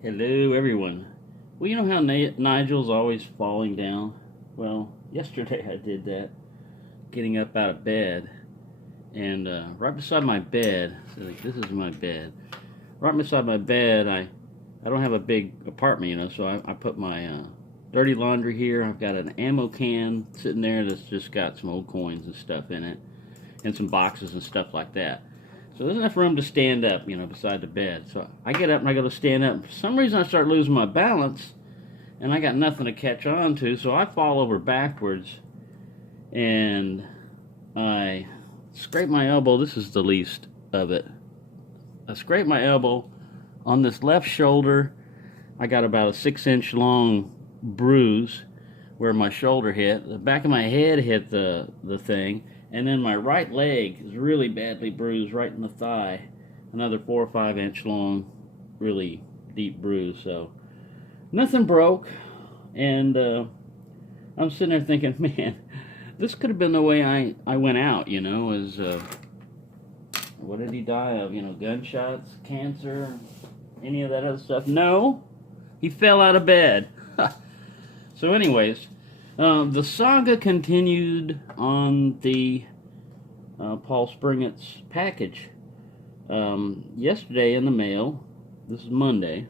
Hello, everyone. Well, you know how Nigel's always falling down? Well, yesterday I did that, getting up out of bed, and right beside my bed, so like, this is my bed. Right beside my bed, I don't have a big apartment, so I put my dirty laundry here. I've got an ammo can sitting there that's just got some old coins and stuff in it, and some boxes and stuff like that. So there's enough room to stand up, beside the bed. So I get up and I go to stand up. For some reason I start losing my balance, and I got nothing to catch on to, so I fall over backwards, and I scrape my elbow. This is the least of it. I scrape my elbow on this left shoulder. I got about a 6-inch long bruise where my shoulder hit. The back of my head hit the thing. And then my right leg is really badly bruised right in the thigh. Another 4 or 5 inch long, really deep bruise. So nothing broke. And I'm sitting there thinking, man, this could have been the way I went out, as what did he die of? Gunshots, cancer, any of that other stuff? No, he fell out of bed. So anyways, the saga continued on the Paul Springett's package. Yesterday in the mail, this is Monday,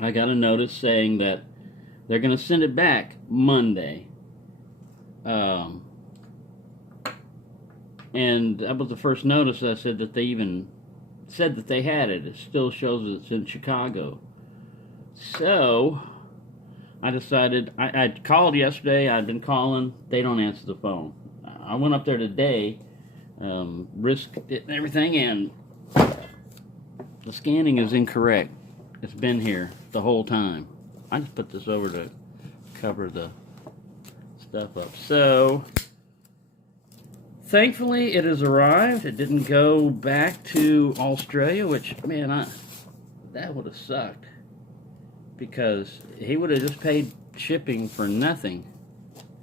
I got a notice saying that they're going to send it back Monday. And that was the first notice I said that they even said that they had it. It still shows it's in Chicago. So I decided, I'd called yesterday, I'd been calling, they don't answer the phone. I went up there today, risked it and everything, and the scanning is incorrect. It's been here the whole time. I just put this over to cover the stuff up. So, thankfully it has arrived. It didn't go back to Australia, which, man, that would have sucked. Because he would have just paid shipping for nothing.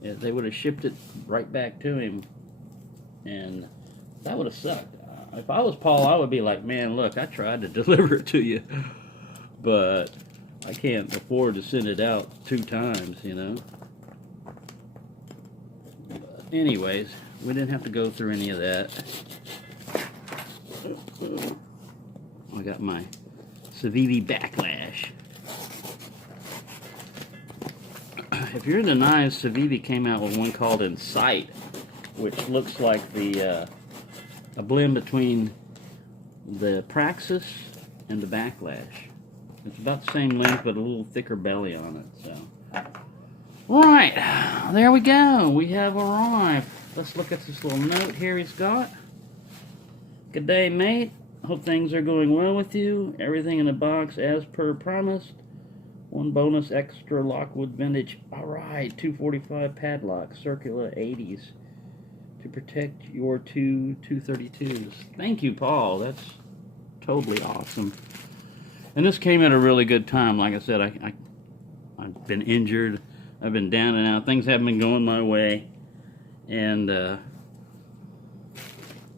They would have shipped it right back to him, and that would have sucked. If I was Paul, I would be like, man, look, I tried to deliver it to you, but I can't afford to send it out 2 times, But anyways, we didn't have to go through any of that. I got my Civivi Backlash. If you're into knives, Civivi came out with one called Insight, which looks like a blend between the Praxis and the Backlash. It's about the same length, but a little thicker belly on it. So, right, there we go. We have arrived. Let's look at this little note here he's got. Good day, mate. Hope things are going well with you. Everything in the box as per promised. 1 bonus extra Lockwood vintage. Alright, 245 padlock, circular 80s to protect your 232s. Thank you, Paul. That's totally awesome. And this came at a really good time. Like I said, I've been injured. I've been down and out. Things haven't been going my way. And at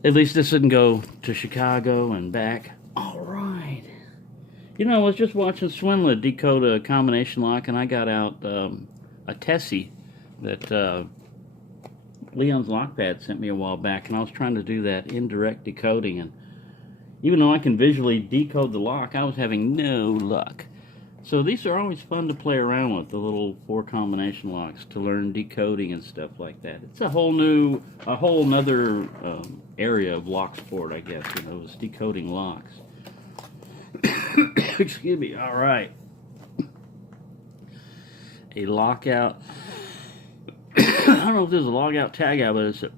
least this didn't go to Chicago and back. Alright. I was just watching Swindler decode a combination lock, and I got out a Tessie that Leon's Lockpad sent me a while back, and I was trying to do that indirect decoding, and even though I can visually decode the lock, I was having no luck. So these are always fun to play around with, the little 4 combination locks, to learn decoding and stuff like that. It's a whole nother area of lock sport, I guess, is decoding locks. Excuse me. All right. A lockout. I don't know if this is a lockout tagout, but it's a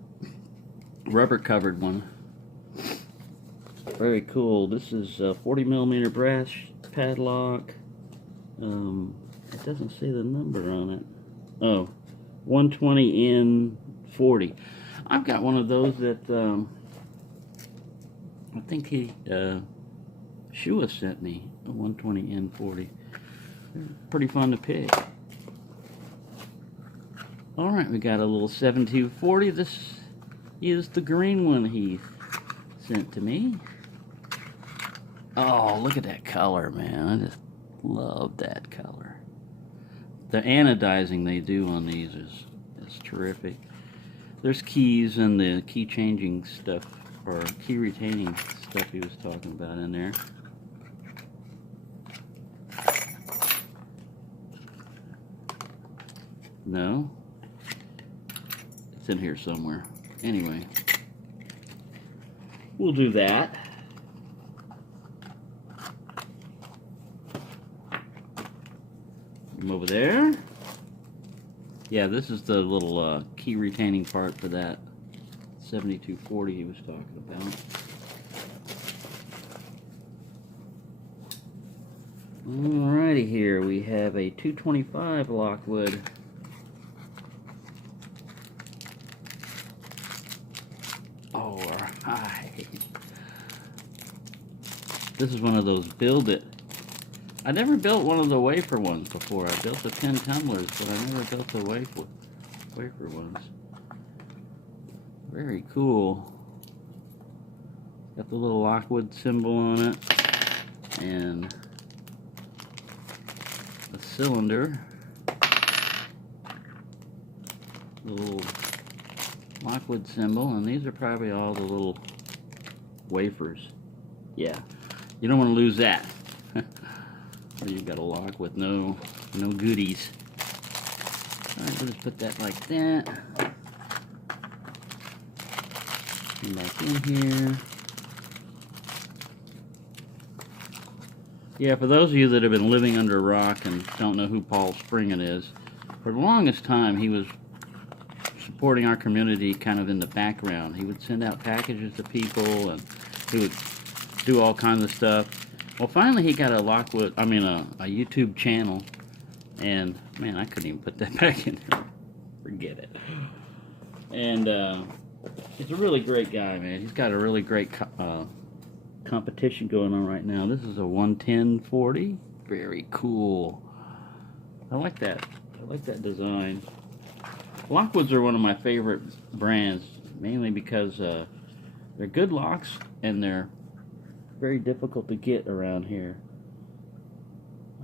rubber covered one. Very cool. This is a 40mm brass padlock. It doesn't say the number on it. Oh, 120N40. I've got one of those that I think Shua sent me, a 120N40. Pretty fun to pick. Alright, we got a little 7240. This is the green one he sent to me. Oh, look at that color, man. Love that color. The anodizing they do on these is terrific. There's keys and the key changing stuff, or key retaining stuff he was talking about in there. No? It's in here somewhere. Anyway, we'll do that. Come over there. Yeah, this is the little key retaining part for that 7240 he was talking about. Alrighty, here we have a 225 Lockwood. Alright. This is one of those build it. I never built one of the wafer ones before. I built the pin tumblers, but I never built the wafer ones. Very cool. Got the little Lockwood symbol on it, and the cylinder. The little Lockwood symbol, and these are probably all the little wafers. Yeah, you don't want to lose that. Or you've got a lock with no goodies. Alright, we'll just put that like that. Come back in here. Yeah, for those of you that have been living under a rock and don't know who Paul Springett is, for the longest time he was supporting our community kind of in the background. He would send out packages to people, and he would do all kinds of stuff. Well, finally he got a YouTube channel, and man, I couldn't even put that back in there. Forget it. And he's a really great guy, man. He's got a really great competition going on right now. This is a 11040. Very cool. I like that. I like that design. Lockwoods are one of my favorite brands, mainly because they're good locks and they're very difficult to get around here.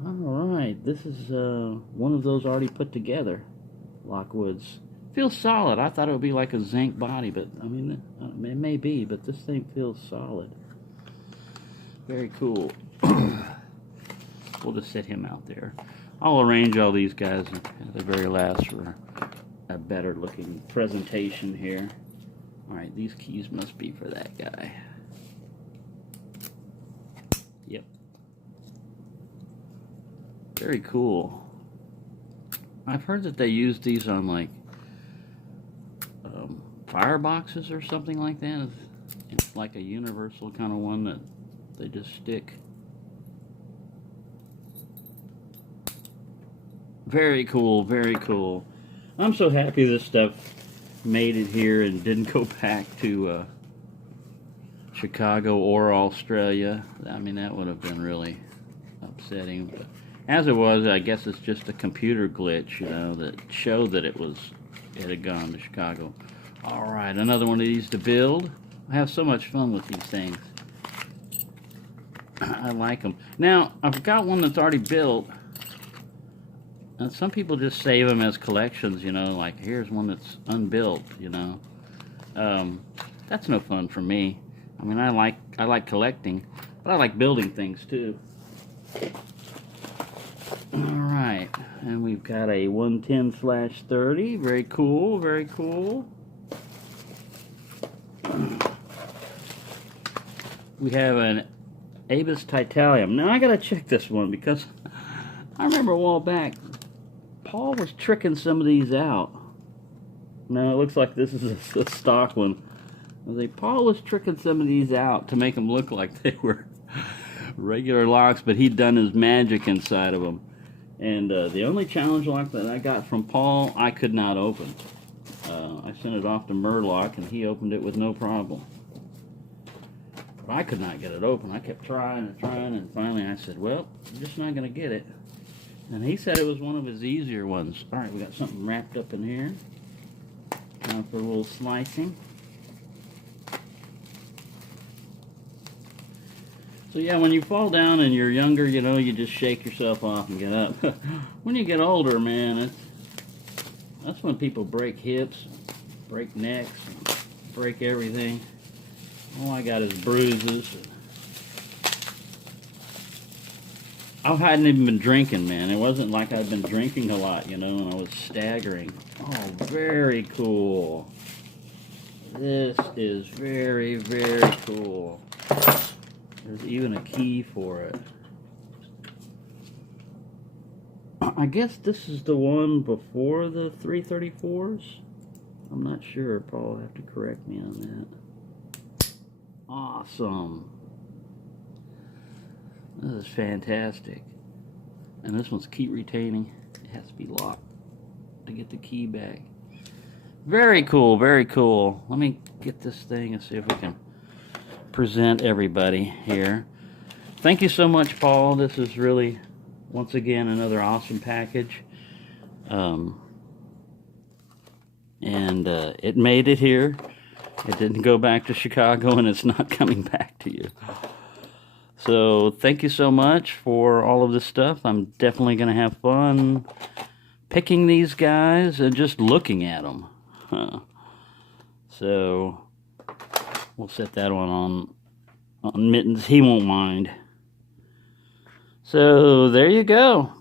Alright, this is one of those already put together Lockwoods. Feels solid. I thought it would be like a zinc body, but I mean, it may be, but this thing feels solid. Very cool. We'll just set him out there. I'll arrange all these guys at the very last for a better looking presentation here. Alright, these keys must be for that guy. Yep. Very cool. I've heard that they use these on like fireboxes or something like that. It's like a universal kind of one that they just stick. Very cool, very cool. I'm so happy this stuff made it here and didn't go back to Chicago or Australia. I mean, that would have been really upsetting. But as it was, I guess it's just a computer glitch, you know, that showed that it had gone to Chicago. Alright, another one of these to build. I have so much fun with these things. I like them. Now, I've got one that's already built. And some people just save them as collections, you know, like here's one that's unbuilt, you know. That's no fun for me. I mean, I like collecting, but I like building things too. Alright, and we've got a 110/30. Very cool, very cool. We have an Abus Titanium. Now, I gotta check this one because I remember a while back, Paul was tricking some of these out. No, it looks like this is a stock one. I was like, Paul was tricking some of these out to make them look like they were regular locks, but he'd done his magic inside of them. And the only challenge lock that I got from Paul, I could not open. I sent it off to Murlock, and he opened it with no problem. But I could not get it open. I kept trying and trying, and finally I said, well, I'm just not going to get it. And he said it was one of his easier ones. Alright, we got something wrapped up in here. Now for a little slicing. So yeah, when you fall down and you're younger, you know, you just shake yourself off and get up. When you get older, man, that's when people break hips, break necks, break everything. All I got is bruises. I hadn't even been drinking, man. It wasn't like I'd been drinking a lot, you know, and I was staggering. Oh, very cool. This is very, very cool. There's even a key for it. I guess this is the one before the 334s. I'm not sure. Paul will have to correct me on that. Awesome. This is fantastic. And this one's key retaining. It has to be locked to get the key back. Very cool, very cool. Let me get this thing and see if we can present everybody here. Thank you so much, Paul. This is really, once again, another awesome package. It made it here. It didn't go back to Chicago, and it's not coming back to you. So thank you so much for all of this stuff. I'm definitely going to have fun picking these guys and just looking at them. So we'll set that one on Mittens. He won't mind. So there you go.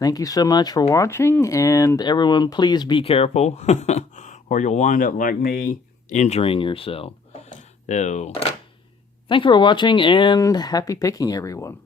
Thank you so much for watching, and everyone, please be careful or you'll wind up like me, injuring yourself. So thank you for watching, and happy picking, everyone.